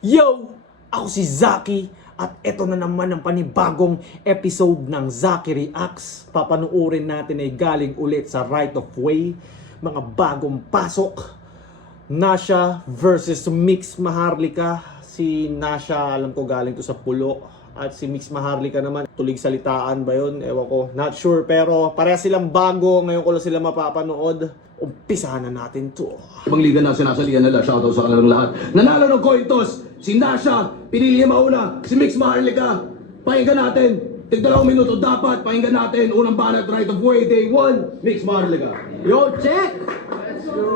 Yo! Ako si Zaki at eto na naman ang panibagong episode ng Zaki Reacts. Papanuorin natin ay galing ulit sa Right of Way. Mga bagong pasok. Nasha versus Mix Maharlika. Si Nasha, alam ko galing to sa Pulo. At si Mix Maharlika naman, tulig salitaan ba yun? Ewan ko, not sure. Pero pareha silang bago, ngayon ko lang sila mapapanood. Umpisahan na natin to. Ibang liga na sinasalihan nila, shoutout sa kanilang lahat. Nanalo ng coin toss, si Nasha, pinili niya mauna, si Mix Maharlika. Pakinggan natin, tig 2 minuto dapat, pakinggan natin, unang banat, Right of Way, day 1, Mix Maharlika. Yo, check!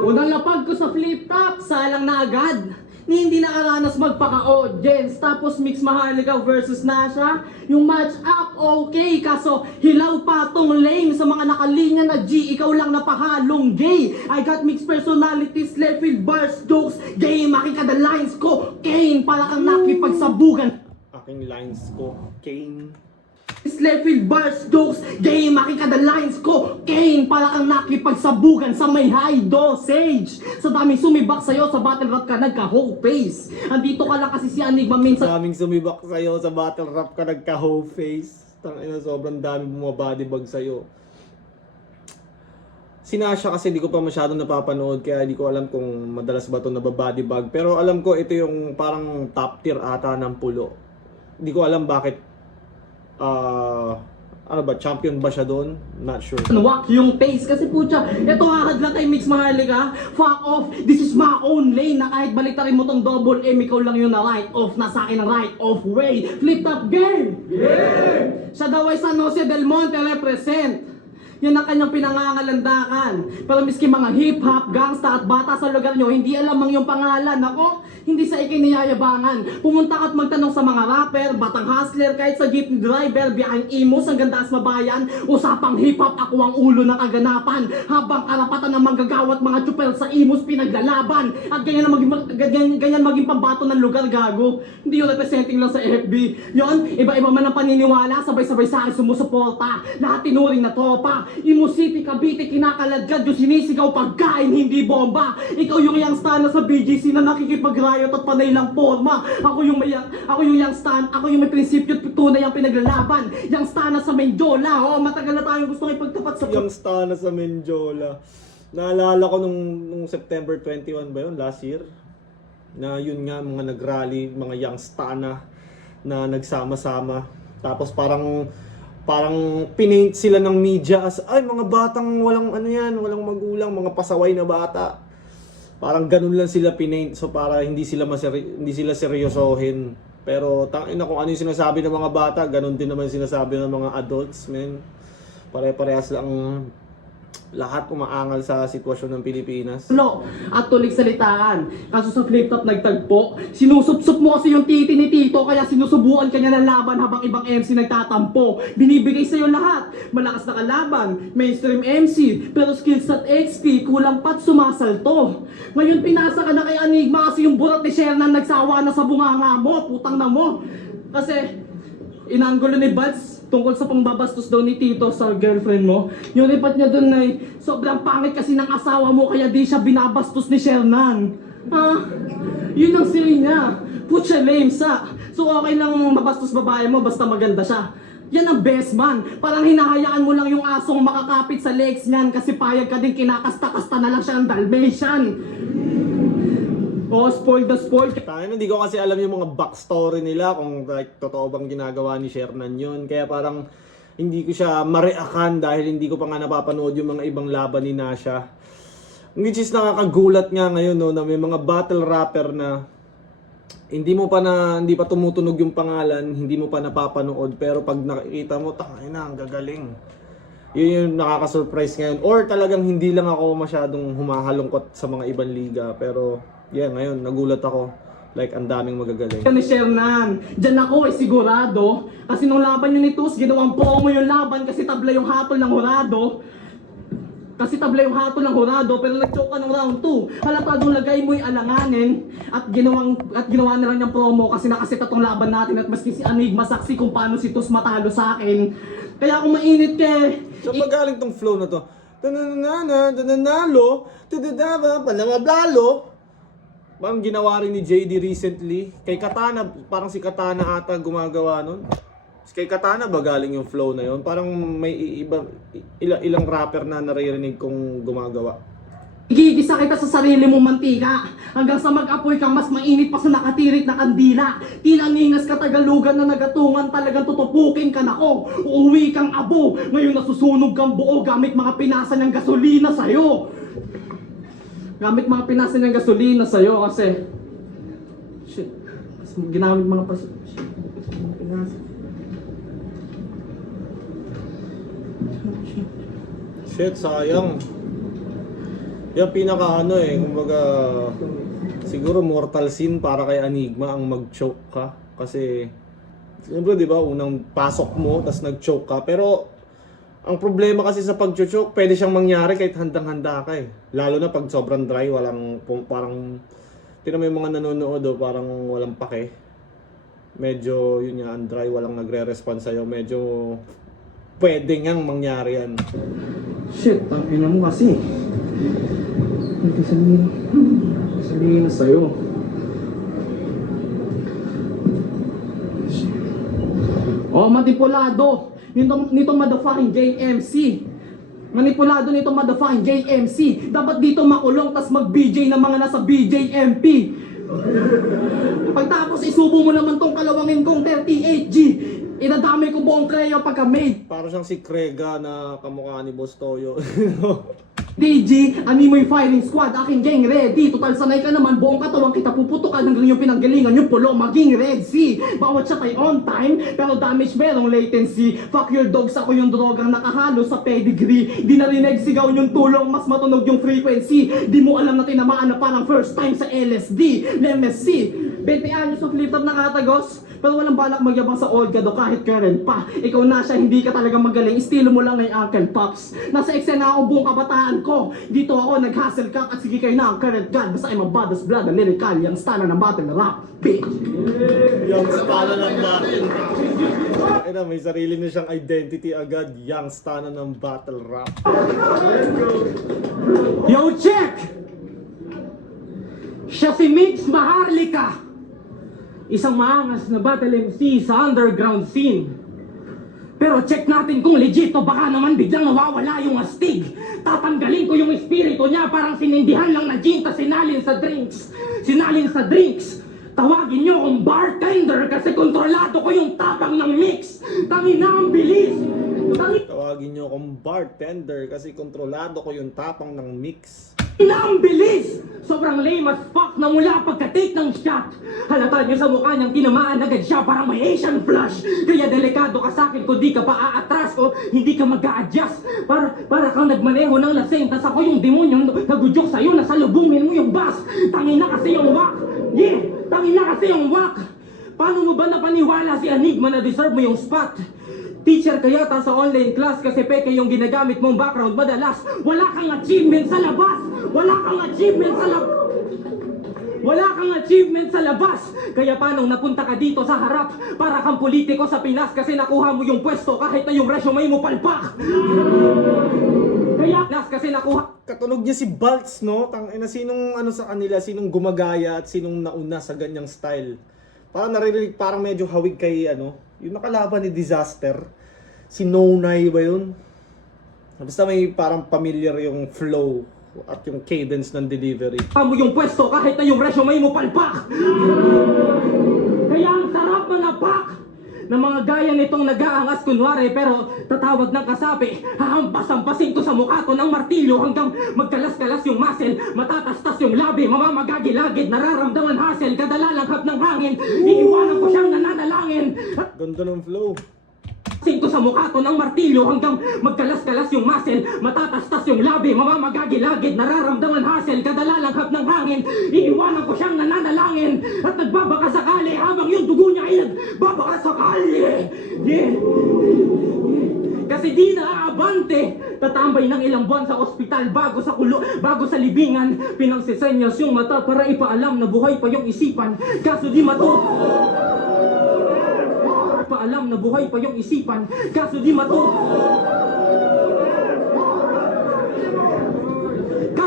Unang lapag ko sa flip top, salang na agad. Ni hindi nakaranas magpaka-audience. Tapos Mix Maharlika versus Nasha. Yung match up, okay. Kaso hilaw pa tong lane sa mga nakalinya na G. Ikaw lang napahalong gay. I got mixed personalities, left field bars, jokes. Gay, makikada lines ko. Kane, para kang nakipagsabugan. Aking lines ko, Kane. Left field bars, jokes, game, makikada lines ko. Kane, para kang nakipagsabugan sa may high dosage. Sa daming sumibak sa'yo, sa battle rap ka nagka-whole face. Andito ka lang kasi si Enigma minsan. Daming sumibak sa'yo sa battle rap ka, nagka-hoe face. Tangina, sobrang daming bumabodybag sa'yo. Si Nasha kasi di ko pa masyadong napapanood, kaya di ko alam kung madalas ba ito nababodybag. Pero alam ko ito yung parang top tier ata ng Pulo. Di ko alam bakit ano ba, champion ba siya doon? Not sure. Wak yung face kasi putya, ito hahad lang kay Mix Maharlika. Fuck off, this is my own lane. Na kahit baliktarin mo tong double M, ikaw lang yun na right off. Na sa akin ang right off way. Flip top game! Yeah! Siya daw ay San Jose del Monte represent. Yan ang kanyang pinangangalandakan. Pero miski mga hip-hop, gangsta at bata sa lugar nyo, hindi alam ang iyong pangalan. Ako, hindi sa ikiniyayabangan. Pumunta ka at magtanong sa mga rapper, batang hustler, kahit sa jeepney driver, biyahang imos, ang gandaas mabayan. Usapang hip-hop, ako ang ulo ng kaganapan. Habang karapatan ng manggagawat, mga chupel sa imos pinaglalaban. At ganyan maging pambato ng lugar, gago. Hindi yung representing lang sa FB. Yon, iba-iba man ang paniniwala, sabay-sabay sa akin sumusuporta. Lahat tinuring na tropa. Imo City, Cavite, kinakaladkad yung sinisigaw pagkain, hindi bomba. Ikaw yung youngster na sa BGC na nakikipag-riot at panay lang forma. Ako yung youngster, ako yung may prinsipyo at tunay ang pinaglalaban. Youngster na sa Menjola, oh, matagal na tayong gustong ipagtapat sa Yung star na sa Menjola. Naalala ko nung September 21 ba yun, last year? Na yun nga, mga nag-rally, mga youngster na nagsama-sama. Tapos parang pinaint sila ng media as, ay, mga batang walang ano yan, walang magulang, mga pasaway na bata. Parang ganun lang sila pinaint, so para hindi sila seryosohin. Pero tangina, kung ano yung sinasabi ng mga bata, ganun din naman sinasabi ng mga adults, men. Pare-parehas lang lahat umaangal sa sitwasyon ng Pilipinas. no, at tulig salitaan. Kaso sa flip top nagtagpo, sinusup-sup mo kasi yung titi ni Tito, kaya sinusubuan kanya ng laban habang ibang MC nagtatampo. Binibigay sa'yo lahat, malakas na kalaban, mainstream MC, pero skills at XP, kulang pa't sumasalto. Ngayon pinasa ka na kay Enigma kasi yung burat ni Shernan nagsawa na sa bunganga mo, putang na mo. Kasi inanggulo ni Buds tungkol sa pangbabastos daw ni Tito sa girlfriend mo. Yung report niya dun ay sobrang pangit kasi ng asawa mo kaya di siya binabastos ni Shernan. Yun ang siri niya. Putya lame sa. So okay lang mabastos babae mo basta maganda siya. Yan ang best man. Parang hinahayaan mo lang yung asong makakapit sa legs niyan kasi payag ka din kinakasta-kasta na lang siya ng Dalmatian. Oh, spoiled na spoiled. Hindi ko kasi alam yung mga backstory nila kung like totoo bang ginagawa ni Shernan yun. Kaya parang hindi ko siya mareakan dahil hindi ko pa nga napapanood yung mga ibang laban ni Nasha. Which is nakakagulat nga ngayon, no, na may mga battle rapper na hindi pa tumutunog yung pangalan, hindi mo pa napapanood, pero pag nakikita mo, tangina, ang gagaling. Yun yung nakaka-surprise ngayon. Or talagang hindi lang ako masyadong humahalungkot sa mga ibang liga, pero yeah, ngayon nagulat ako. Like, ang daming magagaling. Ni Shernan, dyan ako ay sigurado. Kasi nung laban yun ni Tus, ginawang promo yung laban kasi tabla yung hatol ng Horado. Pero nag-choke ka ng round 2. Halatadong lagay mo'y alanganin at ginawa na lang niyang promo kasi nakasit atong laban natin at maski si Enigma saksi kung paano si Tus matalo sa akin. Kaya kung mainit So pagaling tong flow na to, tananana, tananalo, tududaba, panamablalo. Parang ginawa rin ni JD recently. Kay Katana, parang si Katana ata gumagawa nun. Kay Katana ba galing yung flow na yun? Parang may ilang rapper na naririnig kong gumagawa. Igigisa kita sa sarili mong mantika hanggang sa mag-apoy kang mas mainit pa sa nakatirik na kandila. Tinangingas ka Tagalugan na nagatungan, talagang tutupukin ka na ko. Uuwi kang abo, ngayon nasusunog kang buo gamit mga pinasa ng gasolina sa'yo. Gamit mga pinasa ng gasolina sa'yo kasi... Shit. Kasi ginamit mga pas... Shit. Mga pinasa. Shit, sayang. Yung pinaka kumbaga, siguro mortal sin para kay Enigma ang mag-choke ka. Kasi, siyempre di ba, unang pasok mo, tas nag-choke ka. Pero, ang problema kasi sa pag-choke, pwede siyang mangyari kahit handang-handa ka eh. Lalo na pag sobrang dry, parang, tinan mo yung mga nanonood parang walang pake. Medyo, yun nga, dry, walang nagre-respond sa'yo. Medyo, pwede ngang mangyari yan. Shit, ang ina mo kasi. Sabihin na sa'yo. Oh, manipulado nitong motherfucking JMC. Manipulado nitong motherfucking JMC. Dapat dito makulong tas mag-BJ ng mga nasa BJMP. Pagtapos isubo mo naman tong kalawangin kong 38G. Inadamay ko buong Creo pagka-made. Para siyang si Krega na kamukha ni Boss Toyo. DG, ani mo yung firing squad, aking gang ready. Total sanay ka naman, buong katawan kita puputukan hanggang yung pinanggalingan yung pulo maging Red Sea. Bawat siya tayo on time, pero damage merong latency. Fuck your dogs, ako yung drogang nakahalo sa pedigree. Di narinig sigaw yung tulong, mas matunog yung frequency. Di mo alam na tinamaan na parang first time sa LSD. MSC, 20 anyos sa flip top na katagos. Pero walang balak magyabang sa old gado kahit current pa. Ikaw na siya, hindi ka talaga magaling. Estilo mo lang ng Uncle Pops. Nasa eksena ako buong kabataan ko. Dito ako nag-hustle ka at sige kayo na ang current god. Basta I'm a badass blood, a lyrical, yung stana ng battle rap. Bitch! Young Stana ng battle rap. Ayun na, may sarili na siyang identity agad. Young Stana ng battle rap. Yo, check! Siya si Mix Maharlika. Isang maangas na battle MC sa underground scene. Pero check natin kung legit o baka naman biglang nawawala yung astig. Tatanggalin ko yung espiritu niya parang sinindihan lang na gin tas sinalin sa drinks. Sinalin sa drinks. Tawagin niyo akong bartender kasi kontrolado ko yung tapang ng mix. Tangina ang bilis. Tawagin niyo akong bartender kasi kontrolado ko yung tapang ng mix. Tangina ang bilis. Sobrang lame as fuck na mula pagka-take ng shot. Halata niyo sa mukha niyang tinamaan agad siya parang may Asian flush. Kaya delikado ka sa akin kung di ka pa aatras o hindi ka mag-a-adjust. Para kang nagmaneho ng lasing tas ako yung demonyo nagudyok sa'yo na salubungin mo yung bus. Tangina kasi yung wak. Yeah, tangina kasi yung wak. Paano mo ba napaniwala si Enigma na deserve mo yung spot? Teacher ka yata sa online class kasi peke yung ginagamit mong background madalas. Wala kang achievement sa labas. Wala kang achievement sa labas. Wala kang achievement sa labas. Kaya paano napunta ka dito sa harap? Para kang politiko sa Pinas kasi nakuha mo yung pwesto kahit na yung resume mo palpak. Kaya kasi nakuha. Katunog niya si Baltz, no? Tangina, sinong sa kanila, sinong gumagaya at sinong nauna sa ganyang style. Parang naririnig, parang medyo hawig kay yung nakalaban ni Disaster. Si Nonay ba yun? Basta may parang familiar yung flow at yung cadence ng delivery. Mo yung pwesto kahit na yung resume mo palpak. Kaya ang sarap mga pak ng mga gaya nitong nag-aangas kunwari pero tatawag ng kasapi. Hahampas-hampasin ko sa mukha to ng martilyo hanggang magkalas-kalas yung muscle, matatastas yung labi, mamamagagilagid, nararamdaman hassle, kadalalanghap ng hangin, iiwanan ko siyang nananalangin. Ganda ng flow. Ko sa mukha to ng martilyo hanggang magkalas-kalas yung muscle, matatastas yung labi, mamamagagilagid, nararamdaman hassle, kadalalanghap ng hangin, iiwanan ko siyang nananalangin at nagbabaka sakali habang yung dugo niya ay nagbabaka sakali. Yeah. Kasi di naaabante, tatambay ng ilang buwan sa ospital bago sa libingan, pinangsisenyas yung mata para ipaalam na buhay pa yung isipan, kaso di paalam na buhay pa yung isipan, kaso di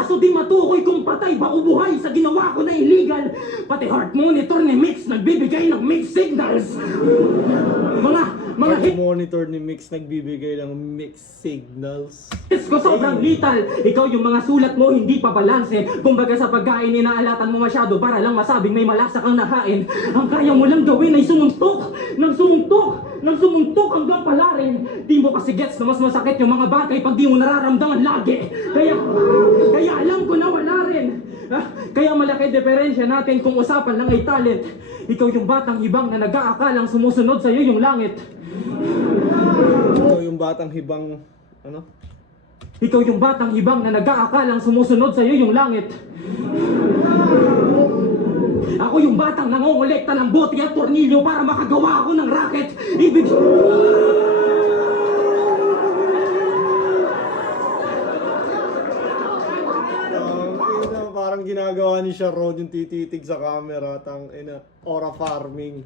Kaso di matukoy kung patay ba o buhay sa ginawa ko na illegal. Pati heart monitor ni Mix nagbibigay ng mixed signals. Mga Heart monitor ni Mix nagbibigay ng mixed signals. hits ko sobrang lethal. Ikaw yung mga sulat mo hindi pa balanse. Kumbaga sa pagkain inaalatan mo masyado para lang masabing may malasa kang nakain. Ang kaya mo lang gawin ay sumuntok hanggang palarin. Di mo kasi gets na mas masakit yung mga bagay pag di mo nararamdaman lagi. Kaya alam ko na wala rin. Kaya malaki diferensya natin kung usapan lang ay talent. Ikaw yung batang hibang na nag-aakalang sumusunod sa'yo yung langit. Ito yung batang hibang, ano? Ikaw yung batang hibang na nag-aakalang sumusunod sa'yo yung langit. Ako yung batang nangongolekta ng bote at tornilyo para makagawa ako ng racket. Parang ginagawa ni Sharon yung tititig sa camera. Aura farming.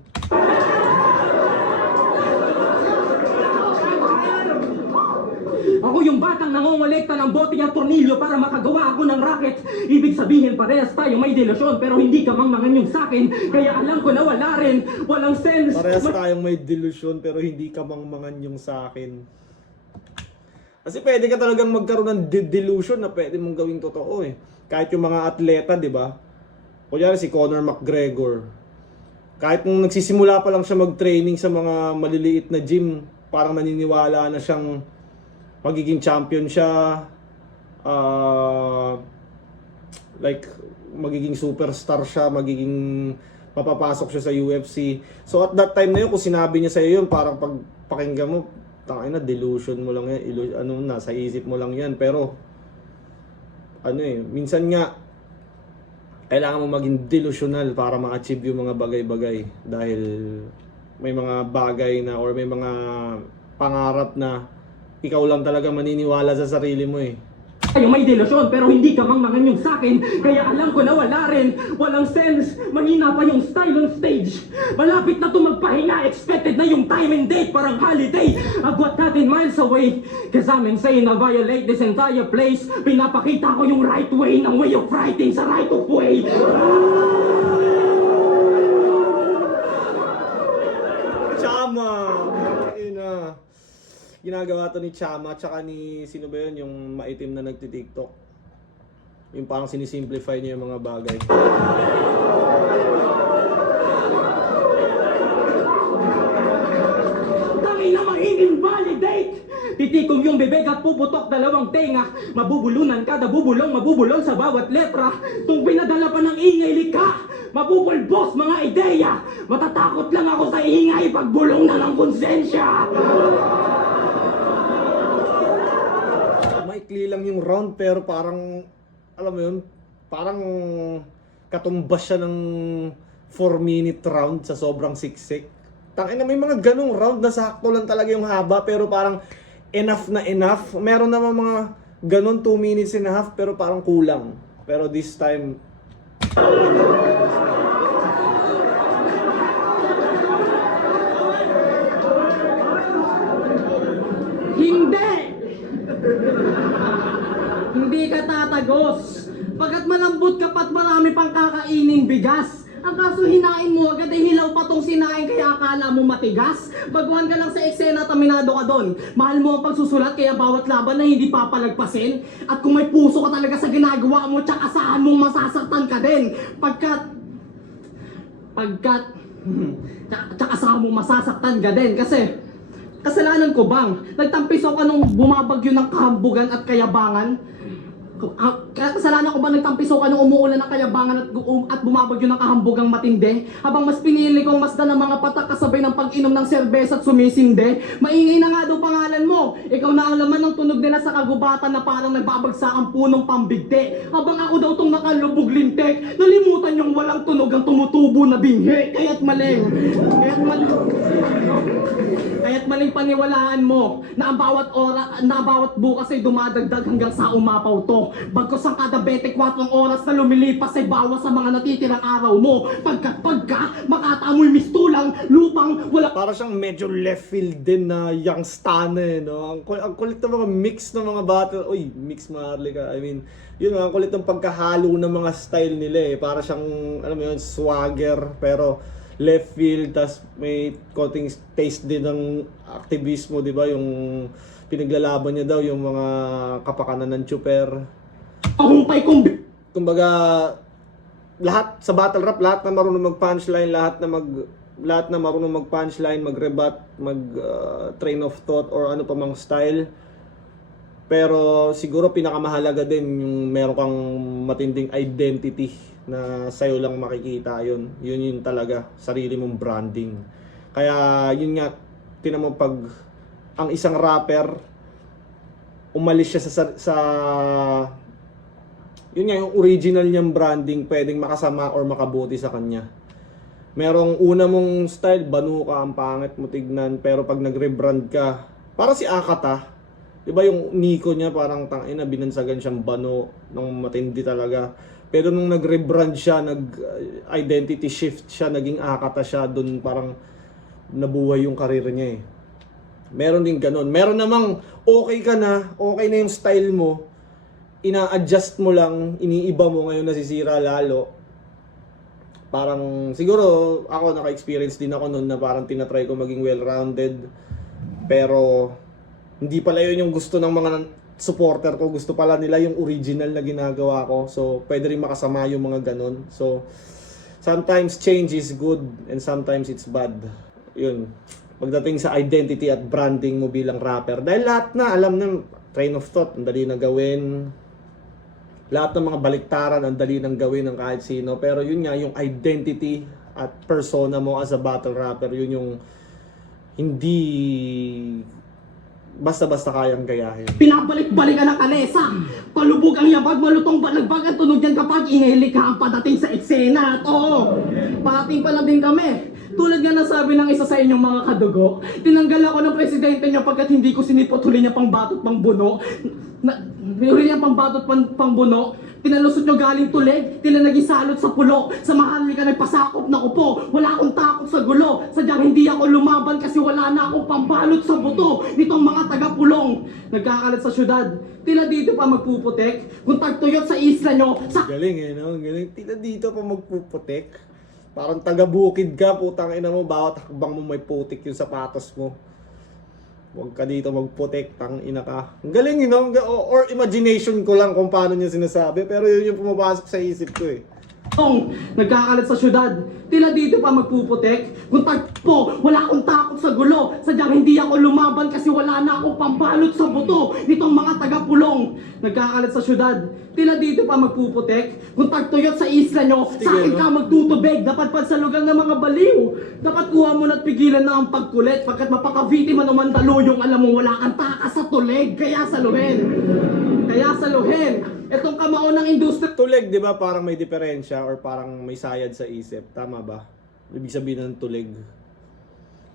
Ako yung batang nangongolekta ng bote at tornilyo para makagawa ako ng racket. Ibig sabihin parehas tayo may delusyon pero hindi ka mangmangan yung sakin. Kaya alam ko na wala rin. Walang sense. Parehas tayong may delusion pero hindi ka mangmangan yung sa akin. Kasi pwede ka talagang magkaroon ng delusion na pwede mong gawing totoo eh. Kahit yung mga atleta, di ba? Kunyari si Conor McGregor. Kahit nung nagsisimula pa lang siya mag-training sa mga maliliit na gym, parang naniniwala na siyang magiging champion siya. Like, magiging superstar siya, magiging papapasok siya sa UFC. So at that time na yun, kung sinabi niya sa'yo yun, parang pag pakinggan mo, tangina, delusion mo lang yan, nasa isip mo lang yan. Pero, minsan nga, kailangan mo maging delusional para ma-achieve yung mga bagay-bagay. Dahil may mga bagay na, or may mga pangarap na ikaw lang talaga maniniwala sa sarili mo eh. Tayo may delusyon pero hindi ka mangmangan yung sakin. Kaya alam ko na wala rin. Walang sense. Mahina pa yung style on stage. Malapit na to magpahinga. Expected na yung time and date. Parang holiday. Agwat natin miles away. Cause I'm insane na violate this entire place. Pinapakita ko yung right way ng way of writing sa right of way. Chama! Ginagawa to ni Chama tsaka ni sino ba yun, yung maitim na nagti-TikTok. Yung parang sinisimplify niya yung mga bagay. Tangin na ma-invalidate! Titikom yung bibig at puputok dalawang tenga. Mabubulunan kada mabubulol sa bawat letra. Tung pinadala pa ng ingay likha. Mabubulbos mga ideya. Matatakot lang ako sa ingay pagbulong na ng konsensya. Maikli lang yung round pero parang, alam mo yun, parang katumbas siya ng 4-minute round sa sobrang siksik. Tangina, may mga ganong round na sakto lang talaga yung haba pero parang enough na enough. Meron naman mga ganon 2 minutes and a half pero parang kulang. Pero this time, Hindi! Hindi ka tatagos. Pagkat malambot ka pa't marami pang kakaining bigas. Ang kaso hinain mo agad ay hilaw pa tong sinain kaya akala mo matigas. Baguhan ka lang sa eksena, taminado ka doon. Mahal mo ang pagsusulat kaya bawat laban na hindi papalagpasin. At kung may puso ka talaga sa ginagawa mo, tsak asahan mong masasaktan ka din. Tsak asahan mong masasaktan ka din kasi kasalanan ko bang nagtampiso ka nung bumabagyo ng kahambugan at kayabangan? Kasalanan ko ba nagtampiso ka nung umuulan ng kayabangan at bumabagyo ng kahambugang matindi? Habang mas pinili kong masdan ng mga patak kasabay ng pag-inom ng serbesa at sumisinde? Maingay na nga daw pangalan mo. Ikaw na ang laman ng tunog nila sa kagubatan na parang nagbabagsak ang punong pambigti. Habang ako daw tong nakalubog lintek, nalimutan yung walang tunog ang tumutubo na binhi. Kaya't maling paniwalaan mo na ang bawat bukas ay dumadagdag hanggang sa umapaw to. Bagkos kilos ang kada 24 oras na lumilipas ay bawas sa mga natitirang araw mo. Pagka makataamoy mistulang lupang wala. Para siyang medyo left field din na youngstana eh, no? Ang kulit ng mga mix ng mga battle. Uy, mix Maharlika. I mean, yun ang kulit ng pagkahalo ng mga style nila eh. Para siyang, alam mo yun, swagger, pero left field, tas may konting taste din ng aktivismo, di ba? Yung pinaglalaban niya daw, yung mga kapakanan ng chuper. Pahumpay kong Kumbaga, lahat sa battle rap, lahat na marunong mag-punchline, lahat na marunong mag-punchline, mag-rebut, train of thought or ano pa mang style. Pero siguro pinakamahalaga din yung meron kang matinding identity na sa'yo lang makikita yun. Yun talaga, sarili mong branding. Kaya yun nga, tinan mo pag ang isang rapper umalis siya sa yun nga, yung original niyang branding pwedeng makasama or makabuti sa kanya. Merong una mong style, banu ka, ang pangit mo tignan, pero pag nag-rebrand ka, para si Akata, di ba yung Nico niya parang tangina, binansagan siyang bano ng matindi talaga. Pero nung nag-rebrand siya, nag-identity shift siya, naging Akata siya, dun parang nabuhay yung karir niya eh. Meron din ganun. Meron namang okay ka na, okay na yung style mo, ina-adjust mo lang, iniiba mo, ngayon nasisira lalo. Parang, siguro, ako naka-experience din ako noon na parang tinatry ko maging well-rounded. Pero, hindi pala yun yung gusto ng mga supporter ko. Gusto pala nila yung original na ginagawa ko. So, pwede rin makasama yung mga ganun. So, sometimes change is good and sometimes it's bad. Yun. Pagdating sa identity at branding mo bilang rapper. Dahil lahat na, alam na, train of thought, ang dali na gawin. Lahat ng mga baliktaran, ang dali nang gawin ng kahit sino. Pero yun nga, yung identity at persona mo as a battle rapper, yun yung hindi basta-basta kayang gayahin. Pinabalik-balikan ng kalesa. Palubog ang yabag, malutong balagbag at tunog yan kapag ingaylik ka ang padating sa eksena. At oo, parating pa na din kami. Tulad nga nasabi ng isa sa inyong mga kadugo, tinanggal ako ng presidente niya pagkat hindi ko sinipot, huli niya pang batot pang buno. Huli niya pang batot pang buno. Tinalusot nyo galing tulig, tila naging salot sa pulo. Sa Maharlika nagpasakop na upo. Wala akong takot sa gulo. Sadyang hindi ako lumaban kasi wala na akong pambalot sa buto nitong mga taga-pulong. Nagkakalat sa syudad, tila dito pa magpuputek. Kung tagtuyot sa isla nyo, sa Galing eh, no? Galing. Tila dito pa magpuputek. Parang taga-bukid ka, putang ina mo, bawat hakbang mo may putik yung sapatos mo. Huwag ka dito magputek, tang ina ka. Ang galing, you know? Or imagination ko lang kung paano niya sinasabi, pero yun yung pumapasok sa isip ko eh. Nagkakalat sa syudad, tila dito pa magpuputek. Kung tagpo, wala akong takot sa gulo. Sadyang hindi ako lumaban kasi wala na akong pambalot sa buto nitong mga taga-pulong. Nagkakalat sa syudad, tila dito pa magpuputek. Kung tagtuyot sa isla nyo, sa akin ka magtutubig. Dapat pansalugan ng mga baliw. Dapat kuha mo na't pigilan na ang pagkulit. Pagkat mapakaviti man o mandaluyong, alam mo wala kang takas sa tulig. Kaya saluhin. Itong kamao ng industriya. Tulig, di ba, parang may diferensya or parang may sayad sa isip. Tama ba? Ibig sabihin ng tulig.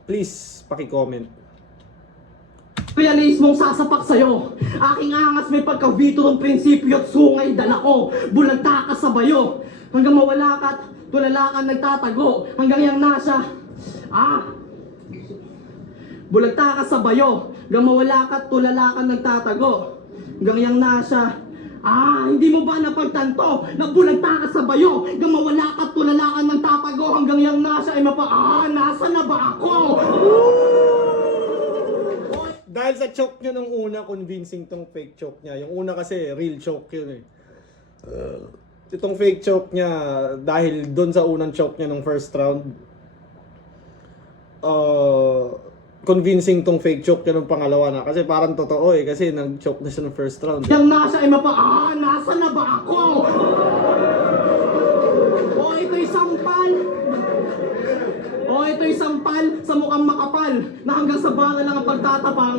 Please, paki-comment. Realismong sasapak sa'yo. Aking angas may pagkavito ng prinsipyo at sungay dala ko. Bulagta ka sa bayo. Hanggang mawala ka't tulala kang nagtatago. Hanggang yang nasa... Bulagta ka sa bayo. Hanggang mawala ka't tulala kang nagtatago. Hanggang yang nasa... hindi mo ba napagtanto na bulagta ka sa bayo? Hanggang mawala ka't tulala kang nagtatago. Hanggang yang nasa ay nasa na ba ako? Dahil sa choke nyo nung una, convincing tong fake choke niya. Yung una kasi, real choke yun eh. Itong fake choke niya, dahil doon sa unang choke niya nung first round, convincing tong fake choke niya nung pangalawa na. Kasi parang totoo eh, kasi nag-choke na siya nung first round. Yang nasa ay nasa na ba ako? Ito'y sampal. Ito'y sampal sa mukhang makapal na hanggang sa banga lang ang pagtatapang.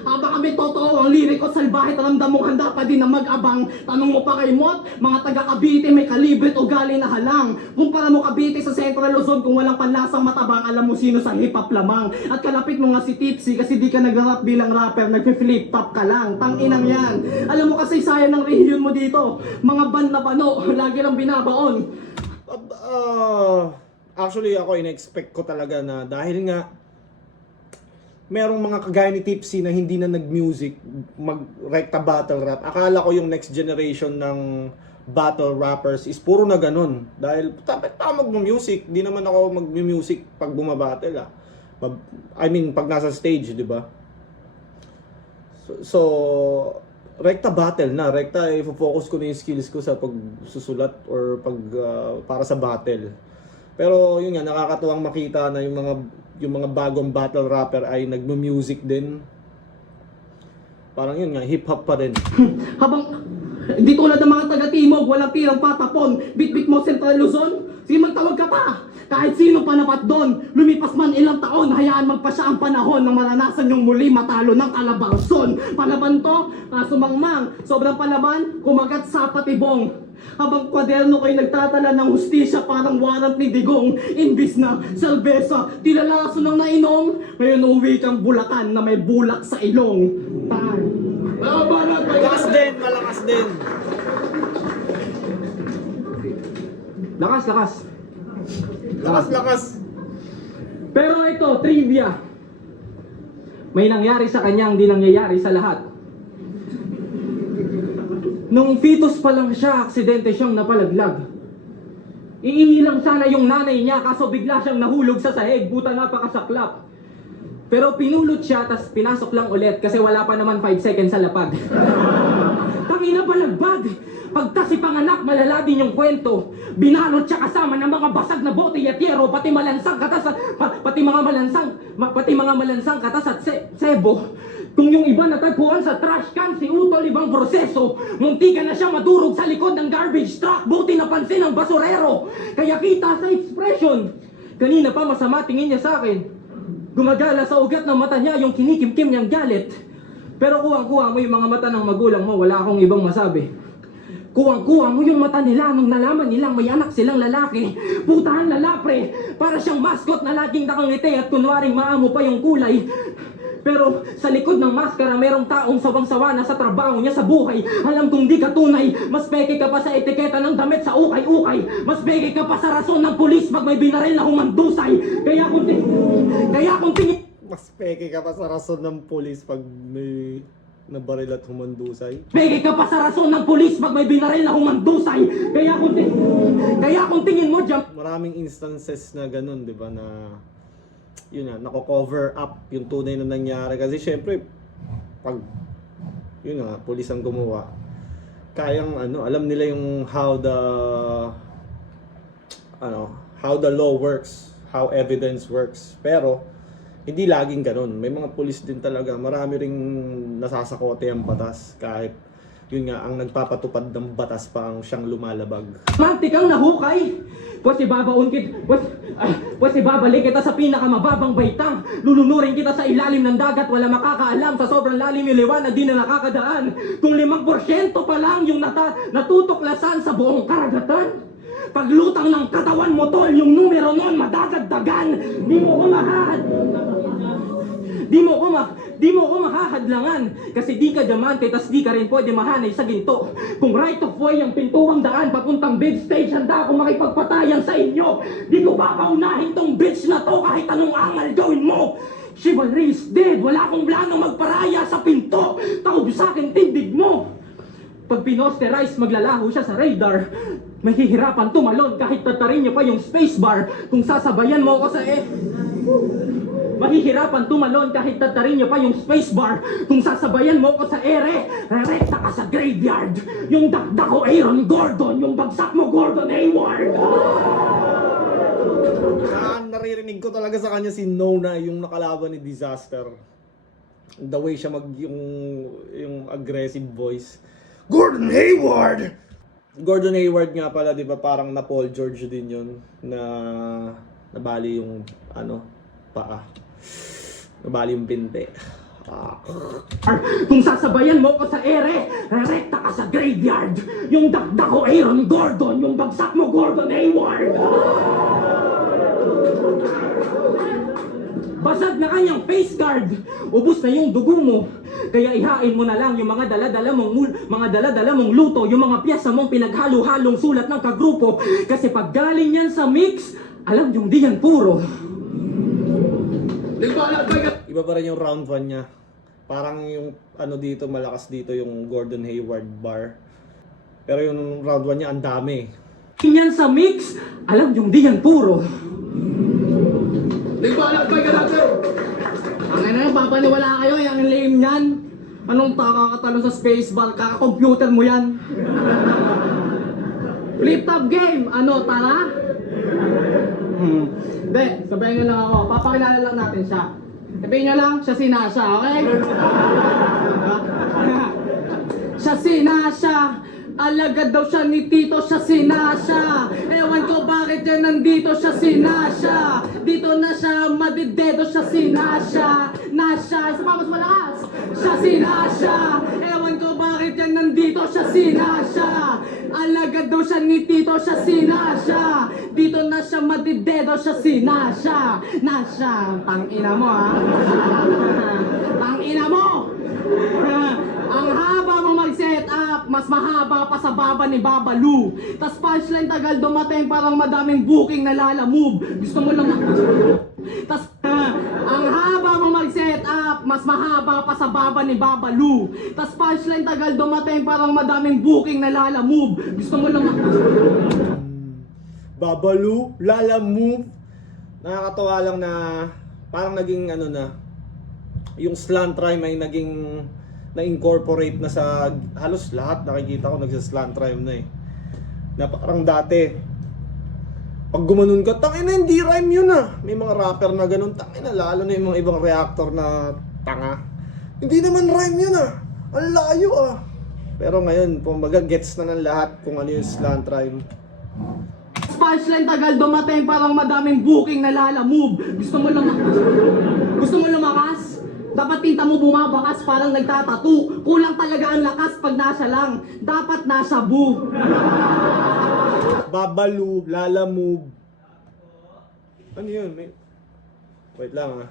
Baka may totoo ang lirik o salbahe, ramdam mong handa pa din na mag-abang. Tanong mo pa kay Mot, mga taga Cavite may kalibrit o gali na halang. Kumpara mo Cavite sa Central Luzon, kung walang panlasang matabang, alam mo sino sa hip-hop lamang. At kalapit mo nga si Tipsy kasi di ka nag-rap bilang rapper, nag-flip top ka lang. Tanginang yan. Alam mo kasi sayang ng rehiyon mo dito. Mga band na pano, lagi lang binabaon. Actually, ako in-expect ko talaga na dahil nga merong mga kagaya ni Tipsy na hindi na nag-music, mag-rekta battle rap. Akala ko yung next generation ng battle rappers is puro na ganun. Dahil, dapat pa mag-music. Di naman ako mag-music pag bumabattle I mean, pag nasa stage, di ba? So rekta battle na. Rekta, i-focus ko na yung skills ko sa pagsusulat or para sa battle. Pero yun nga, nakakatuwang makita na yung mga bagong battle rapper ay nagmo-music din. Parang yun nga, hip-hop pa rin. Habang di tulad ng mga taga-Timog, walang tirang patapon. Bit-bit mo Central Luzon, sige magtawag ka pa. Kahit sino panapat doon, lumipas man ilang taon, hayaan magpasya ang panahon nang maranasan yung muli matalo ng Calabarzon. Palaban to, sumangmang, sobrang palaban, kumagat sa patibong. Habang kwaderno ko'y nagtatala ng hustisya parang warrant ni Digong. Imbis na salbesa, tilalaso ng nainom. Ngayon uwi kang Bulacan na may bulak sa ilong. Malakas din, malakas din. Lakas, lakas. Lakas. Pero ito, trivia. May nangyari sa kanya ang di nangyayari sa lahat. Nung fetus pa lang siya, aksidente siyang napalaglag. Iilang sana yung nanay niya, kaso bigla siyang nahulog sa sahig, buta napakasaklap. Pero pinulot siya, tas pinasok lang ulit kasi wala pa naman 5 seconds sa lapag. Tangina palagbag! Pagka si panganak, malala din yung kwento. Binalot siya kasama ng mga basag na bote yatyero, pati malansang katas at pati mga malansang katas at sebo. Kung yung iba natagpuan sa trash can, si Utol ibang proseso. Munti ka na siya madurog sa likod ng garbage truck, buti napansin ng basurero. Kaya kita sa expression. Kanina pa masama tingin niya sa akin. Gumagala sa ugat ng mata niya yung kinikimkim niyang galit. Pero kuwang-kuha mo yung mga mata ng magulang mo, wala akong ibang masabi. Kuwang-kuha mo yung mata nila nung nalaman nilang may anak silang lalaki. Putahan lalapre, para siyang mascot na laging nakangiti at kunwaring maamo pa yung kulay. Pero sa likod ng maskara merong taong sawang-sawa na sa trabaho niya sa buhay. Alam kong di ka tunay, mas peke ka pa sa etiketa ng damit sa ukay-ukay. Mas peke ka pa sa rason ng pulis pag may binaril na humandusay. Kaya kung tingin... Mas peke ka pa sa rason ng pulis pag may nabaril at humandusay. Peke ka pa sa rason ng pulis pag may binaril na humandusay. Kaya kung tingin mo dyan... Maraming instances na ganun, di ba, na yun na, nako-cover up yung tunay na nangyari. Kasi syempre, pag yun nga, pulis ang gumawa, kayang alam nila yung how the law works, how evidence works. Pero hindi laging ganun. May mga pulis din talaga, marami ring nasasakote ang batas kahit yun nga, ang nagpapatupad ng batas pa ang siyang lumalabag. Mantik ang nahukay! Pwes ibabalik kita sa pinakamababang baitang. Lulunurin kita sa ilalim ng dagat, wala makakaalam. Sa sobrang lalim yung liwanag, di na nakakadaan. Kung 5% pa lang yung natutuklasan sa buong karagatan. Paglutang ng katawan mo, tol, yung numero nun madadagdagan. Di mo ko mahahadlangan kasi di ka diamante tas di ka rin pwede mahanay sa ginto. Kung right of way ang pintuang daan papuntang big stage, handa akong makipagpatayan sa inyo. Di ko papaunahin tong bitch na to kahit anong angal gawin mo. Chivalry is dead, wala akong plano magparaya sa pinto. Taob sa akin tindig mo. Pag pinosterize, maglalaho siya sa radar. Mahihirapan tumalon kahit tatarin niya pa yung spacebar. Kung sasabayan mo ako sa Mahihirapan tumalon kahit tatarin niya pa yung spacebar. Kung sasabayan mo ko sa ere, rerekta ka sa graveyard. Yung dakdak ko Aaron Gordon, yung bagsak mo Gordon Hayward. Naririnig ko talaga sa kanya si Nona, yung nakalaban ni Disaster. The way siya yung aggressive voice. Gordon Hayward! Gordon Hayward nga pala, di ba, parang na Paul George din yun, na Nabali yung, paa. Nabali yung binte. Kung sasabayan mo ko sa ere, rekta ka sa graveyard. Yung dakdak ko Aaron Gordon, yung bagsak mo Gordon Hayward. Basag na kanyang face guard. Ubus na yung dugo mo. Kaya ihain mo na lang yung mga dala-dala mong luto, yung mga piyesa mong pinaghalo-halong sulat ng kagrupo. Kasi pag galing yan sa mix, alam yung di yan puro. Iba pa rin yung round 1 niya. Parang yung dito, malakas dito yung Gordon Hayward bar. Pero yung round 1 niya, ang dami. Yan sa mix, alam yung di yan puro. Ang ina, papaniwala kayo, yung lame niyan. Anong kakatalo sa spacebar? Kaka-computer mo yan. Flip top game, tara? Hindi, sabayin nyo lang ako. Papakilala lang natin siya. Sabihin nyo lang, siya si Nasha, okay? Siya si Nasha. Alagad daw siya ni Tito, siya si Nasha. Ewan ko bakit yan nandito, siya si Nasha. Dito na siya, madidedo, siya si Nasha. Nasha, isa pa mas malakas. Siya si Nasha. Ewan ko bakit yan nandito, siya si Nasha. Alagad daw siya ni Tito, siya si Nasha. Dito na siya, madidedo, siya si Nasha. Nasha, tangina mo ha. Tangina mo. Ang haba mo mag-set up, mas mahaba pa sa baba ni Babalu. Tas punchline tagal dumating, parang madaming booking na lalamove. Gusto mo lang Tas ang haba mo mag-set up, mas mahaba pa sa baba ni Babalu. Tas punchline tagal dumating, parang madaming booking na lalamove. Gusto mo lang Babalu, Lala Move. Nakakatawa lang na parang naging yung slant rhyme ay naging na-incorporate na sa halos lahat. Nakikita ko nagsa-slant rhyme na na parang dati pag gumanon ka, tangina hindi rhyme yun may mga rapper na ganun, tangina lalo na yung mga ibang reactor na tanga, hindi naman rhyme yun ang layo pero ngayon kumbaga gets na ng lahat kung ano yung slant rhyme. punchline tagal dumating, parang madaming booking na lalamove. Gusto mo lumakas? Dapat tinta mo bumabakas, parang nagtatattoo. Kulang talaga ang lakas pag nasa lang. Dapat nasa bu. Babalu, Lala Move. Ano yun? Wait lang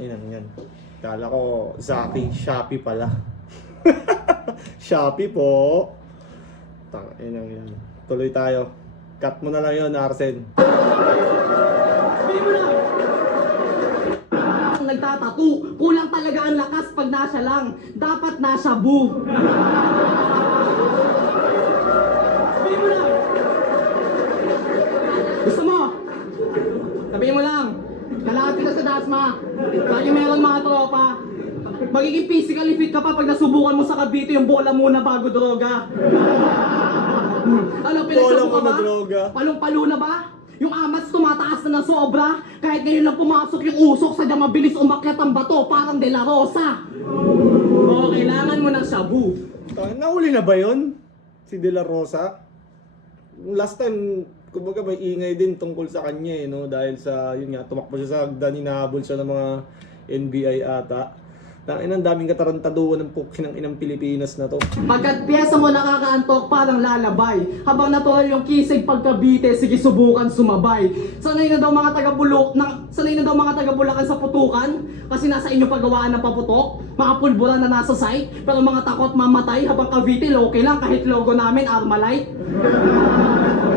yan. Kala ko Zaki, Shopee pala. Shopee po. Tangina yan. Tuloy tayo. Cut mo na lang yun, Arsen. Nagtatattoo. Kulang talaga ang lakas pag nasa lang. Dapat nasa bu. Sabihin mo lang. Gusto mo? Sabihin mo lang. Kalakad kita sa Dasma. Lagi meron mga tropa. Magiging physically fit ka pa pag nasubukan mo sa Cavite yung bola muna bago droga. Ano, pinagsabu ka ba? Palong-palo na ba? Yung amats tumataas na ng sobra. Kahit ngayon lang pumasok yung usok, sadyang mabilis umakyat ang bato, parang De La Rosa. Oo, kailangan mo ng shabu. Nahuli na ba yun? Si De La Rosa? Last time, kumbaga may ingay din tungkol sa kanya no? Dahil sa, yun nga, tumakbo siya sa hagdan, hinahabol siya ng mga NBI ata. Ang daming katarantaduhan ng pukin ng inang Pilipinas na to. Pagkat piyesa mo nakakaantok, parang lalabay. Habang natural yung kisig pagkabite, sige subukan sumabay. Sanay na daw mga taga-Bulacan sa putukan, kasi nasa inyo pagawaan ng paputok. Mga pulbura na nasa site, pero mga takot mamatay. Habang Cavite, okay lang, kahit logo namin, Armalite.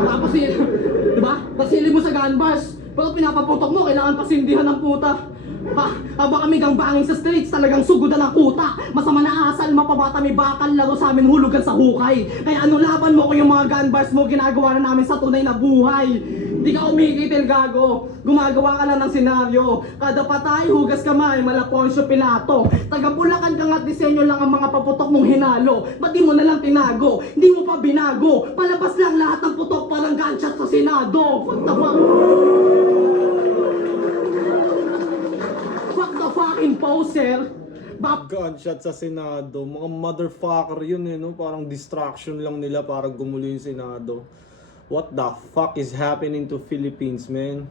Tapos diba? Pasili mo sa gun bars, pero pinapaputok mo, kailangan pasindihan ng puta. Haba kami gangbangin sa streets, talagang sugodan ang kuta. Masama na asal, mapabata may bakal, laro sa amin hulugan sa hukay. Kaya ano laban mo kung yung mga gun bars mo ginagawa na namin sa tunay na buhay. Di ka umikitil gago, gumagawa ka lang ng senaryo. Kada patay, hugas kamay, mala Poncio Pilato. Taga Bulacan ka nga't disenyo lang ang mga paputok mong hinalo. Ba't di mo na lang tinago? Di mo pa binago. Palabas lang lahat ng putok parang gunshot sa Senado. Fuck the fuck. Fucking poser. Gunshot sa Senado. Mga motherfucker yun no? Parang distraction lang nila para gumulo yung Senado. What the fuck is happening to Philippines, man?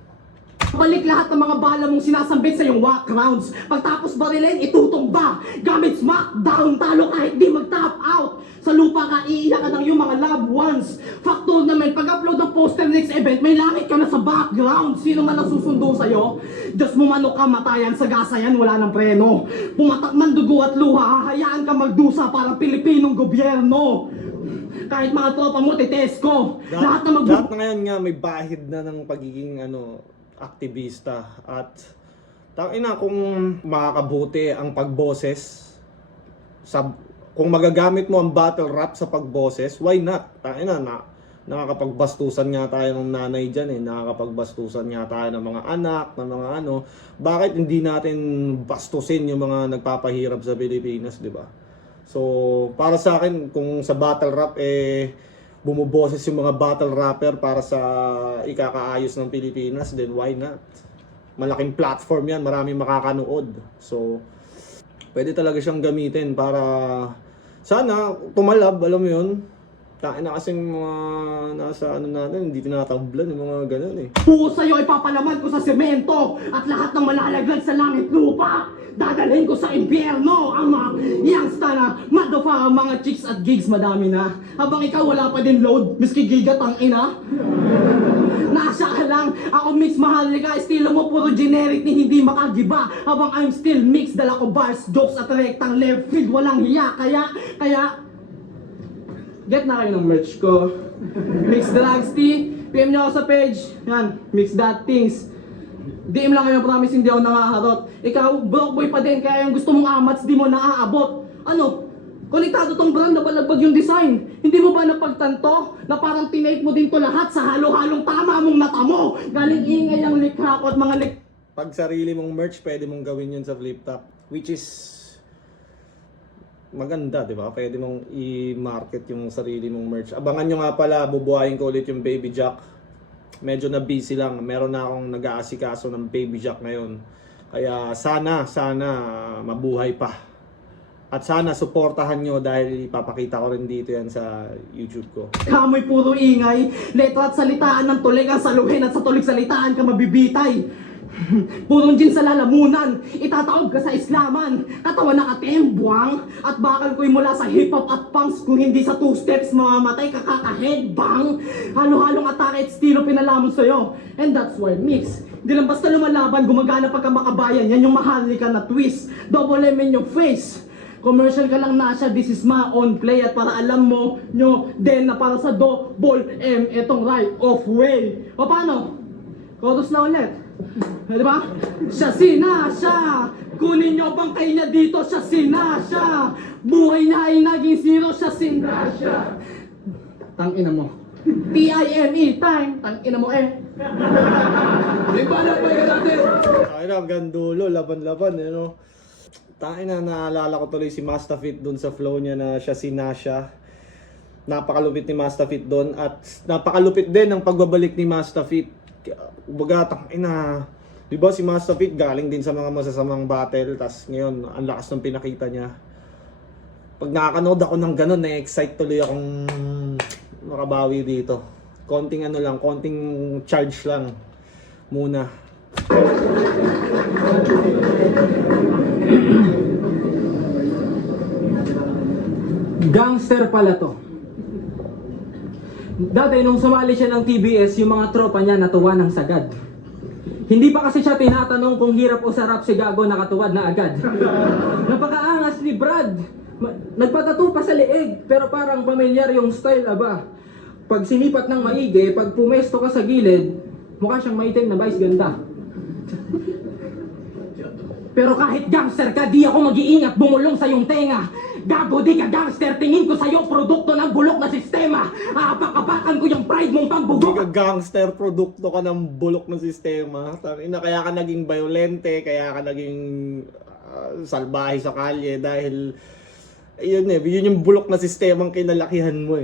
Balik lahat ng mga bala mong sinasambit sa iyong walk rounds. Pagtapos barilin, itutumba. Gamit smackdown, talo kahit di mag-tap out. Sa lupa ka, iiyakan ng iyong mga loved ones. Fact tournament, pag-upload ng poster next event, may langit ka na sa background. Sino man ang susundo sa'yo? Diyos mo manok ka, matayan, sa gasayan, wala ng preno. Pumatak man dugo at luha, hahayaan ka magdusa parang Pilipinong gobyerno. Kahit mga tropa mo, titesko. Lahat na Lahat na ngayon nga may bahid na ng pagiging aktivista at tangina kung makakabuti ang pagboses kung magagamit mo ang battle rap sa pagboses, why not? Tangina nakakapagbastusan nga tayo ng nanay diyan nakakapagbastusan nga tayo ng mga anak, ng mga bakit hindi natin bastusin yung mga nagpapahirap sa Pilipinas, di ba? So, para sa akin kung sa battle rap bumuboses yung mga battle rapper para sa ikakaayos ng Pilipinas, then why not? Malaking platform yan, maraming makakanood. So, pwede talaga siyang gamitin para sana tumalab, alam mo yun. Tain na kasing mga nasa natin, hindi tinatablan yung mga ganun Buo sa'yo ipapalaman ko sa semento at lahat ng malalaglag sa langit lupa. Dadalhin ko sa impyerno ang mga youngsta na madofa ang mga chicks at gigs madami na. Habang ikaw wala pa din load, miski gigat ang ina. Nasa ka lang, ako mix Maharlika, estilo mo puro generic ni hindi makagiba. Habang I'm still mix, dala ko bars, jokes at rektang left field, walang hiya. Kaya, get na kayo ng merch ko. Mix Drugs Tea, PM nyo ako sa page. Yan, Mix That Things. DM lang kayo, promise hindi ako nakaharot. Ikaw, broke boy pa din, kaya yung gusto mong amats, di mo naaabot. Konektado tong brand na balagbag yung design. Hindi mo ba napagtanto na parang tinape mo din to lahat sa halo-halong tama mong natamo? Galing ingay ang likha ko at mga Pag sarili mong merch, pwede mong gawin yun sa flip top, which is maganda, di ba? Pwede mong i-market yung sarili mong merch. Abangan nyo nga pala, bubuhayin ko ulit yung Baby Jack. Medyo na busy lang. Meron na akong nag-aasikaso ng Baby Jack ngayon. Kaya sana mabuhay pa. At sana suportahan nyo dahil ipapakita ko rin dito yan sa YouTube ko. kamoy puro ingay, letra at salitaan ng tulig ang saluhin at sa tulig salitaan ka mabibitay. Purong gin sa lalamunan, itataob ka sa islaman, katawan na katembwang, at bakal ko'y mula sa hip-hop at punks, kung hindi sa 2 steps mamamatay ka kaka-headbang. Halo-halong atake at estilo pinalamon sa'yo, and that's why mix. Di lang basta lumalaban, gumagana pagka makabayan, yan yung Maharlika na twist, double M in your face. Commercial ka lang na siya, this is my own play, at para alam mo nyo din na para sa double M itong right of way. O paano? Chorus na ulit. Diba? Siya sinasya. Kunin nyo bangkay niya dito, siya sinasya. Buhay niya ay naging zero, siya sinasya. Tangina mo. T-I-M-E, time. Tangina mo May bala pa yan natin! Ay na, hanggang dulo, laban-laban, Tain na, naalala ko tuloy si Mastafit doon sa flow niya na siya sinasya. Napakalupit ni Mastafit doon at napakalupit din ang pagbabalik ni Mastafit. Ubaga, tangina. Diba si Mastafit galing din sa mga masasamang battle, tas ngayon ang lakas ng pinakita niya. Pag nakakanood ako ng ganun, na-excite tuloy akong makabawi dito. Konting konting charge lang muna. Gangster pala to. Dati nung sumali siya ng TBS, yung mga tropa niya natuwa ng sagad. Hindi pa kasi siya tinatanong kung hirap o sarap, si Gago nakatuwad na agad. Napakaangas ni Brad. Nagpatato pa sa leeg, pero parang pamilyar yung style, aba. Pag sinipat ng maigi, pag pumesto ka sa gilid, mukha siyang maitim na vice ganda. Pero kahit gangster ka, di ako mag-iingat bumulong sa iyong tenga. Gago, di ka gangster, tingin ko sa'yo produkto ng bulok na sistema. Apak-apakan ko yung pride mong Hindi pambugok. ka gangster, produkto ka ng bulok ng sistema. Tangina, kaya ka naging violente, kaya ka naging salbahe sa kalye dahil yun yung bulok na sistemang kinalakihan mo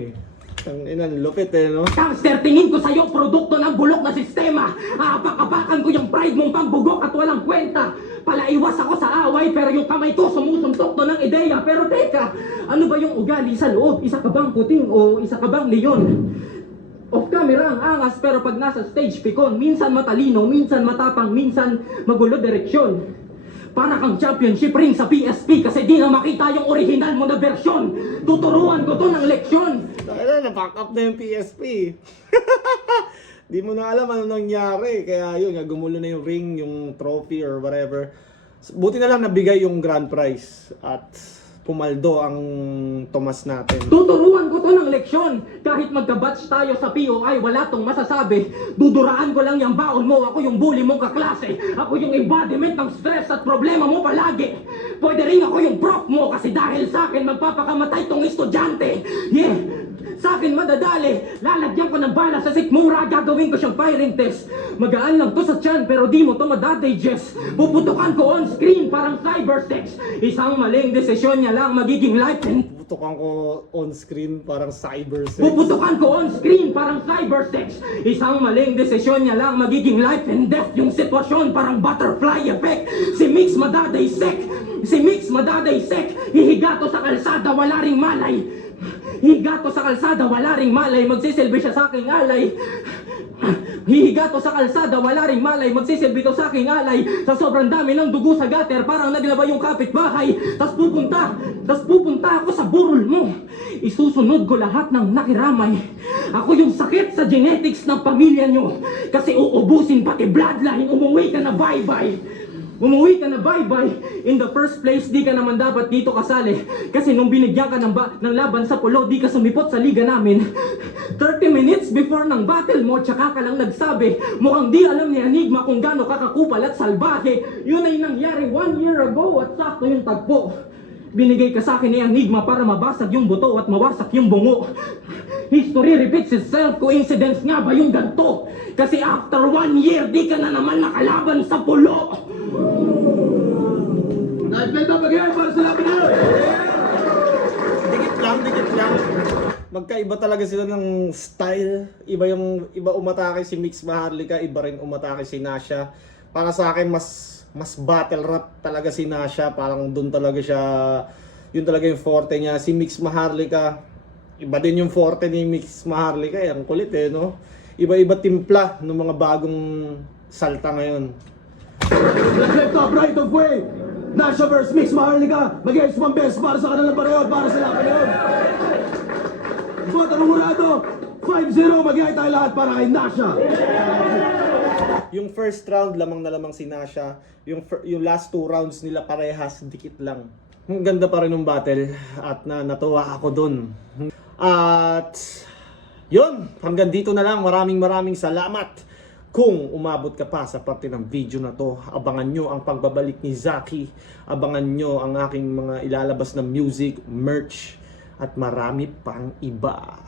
Tangina, lupit no? Gangster, tingin ko sa'yo produkto ng bulok na sistema. Apak-apakan ko yung pride mong pambugok at walang kwenta. Palaiwas ako sa away, pero yung kamay ko sumusuntok to ng ideya. Pero teka, ano ba yung ugali sa loob? Isa ka bang puting o isa ka bang leon? Off camera ang angas pero pag nasa stage pikon, minsan matalino, minsan matapang, minsan magulo direksyon. Para kang championship ring sa PSP kasi di na makita yung original mo na versyon. Tuturuan ko to ng leksyon. Na-pack up na yung PSP. Di mo na alam ano nangyari. Kaya yun, gumulo na yung ring, yung trophy or whatever. Buti na lang nabigay yung grand prize at pumaldo ang Tomas natin. Tuturuan ko to ng leksyon. Kahit magka-batch tayo sa POI, wala tong masasabi. Duduraan ko lang yung baon mo. Ako yung bully mong kaklase. Ako yung embodiment ng stress at problema mo palagi. Pwede rin ako yung prof mo kasi dahil sa akin magpapakamatay tong estudyante. Yeah! Sa akin madadali, lalagyan ko ng bala sa sikmura, gagawin ko siyang firing test. Magaan lang to sa tiyan pero di mo to madadigest. Puputukan ko on screen parang cybersex. Isang maling desisyon niya lang magiging life and Putukan ko on screen parang cybersex. puputukan ko on screen parang cybersex. Isang maling desisyon niya lang magiging life and death. Yung sitwasyon parang butterfly effect. Si Mix madadaysek. Si Mix madadaysek. Hihiga to sa kalsada, wala ring malay. Hihiga to sa kalsada, wala ring malay. Magsisilbi siya sa aking alay. Hihiga to sa kalsada, wala ring malay. Magsisilbi to sa aking alay. Sa sobrang dami ng dugo sa gutter, parang naglaba yung kapitbahay. Tas pupunta ako sa burol mo. Isusunod ko lahat ng nakiramay. Ako yung sakit sa genetics ng pamilya nyo. Kasi uubusin pati bloodline. Umuwi ka na bye-bye. Umuwi ka na bye-bye. In the first place, di ka naman dapat dito kasali. Kasi nung binigyan ka ng laban sa pulo, di ka sumipot sa liga namin. 30 minutes before ng battle mo, tsaka ka lang nagsabi. Mukhang di alam ni Enigma kung gaano kakakupal at salbahe. Yun ay nangyari 1 year ago at sakto yung tagpo. Binigay ka sa akin ni Enigma para mabasag yung buto at mawasak yung bungo. History repeats itself. Coincidence nga ba yung ganto? Kasi after 1 year, di ka na naman nakalaban sa pulo. Nag-build up again para sa laban na yun. Dikit lang. Magkaiba talaga sila ng style. Iba umatake si Mix Maharlika, iba rin umatake si Nasha. Para sa akin mas battle rap talaga si Nasha. Parang doon talaga siya, yun talaga yung forte niya. Si Mix Maharlika, iba din yung forte ni Mix Maharlika. Ang kulit no? Iba-iba timpla ng mga bagong salta ngayon. Let's lift up right of way. Nasha vs. Mix Maharlika. Mag-iayos pang best para sa kanilang pareho at para sa laban na yun. Buwan ang murado. 5-0. Mag-iay tayo lahat para kay Nasha. Yung first round, lamang na lamang si Nasha. Yung last 2 rounds nila parehas, dikit lang. Ang ganda pa rin ng battle at natuwa ako dun. At yun, hanggang dito na lang. Maraming salamat. Kung umabot ka pa sa parte ng video na to, abangan nyo ang pagbabalik ni Zaki. Abangan nyo ang aking mga ilalabas na music, merch, at marami pang iba.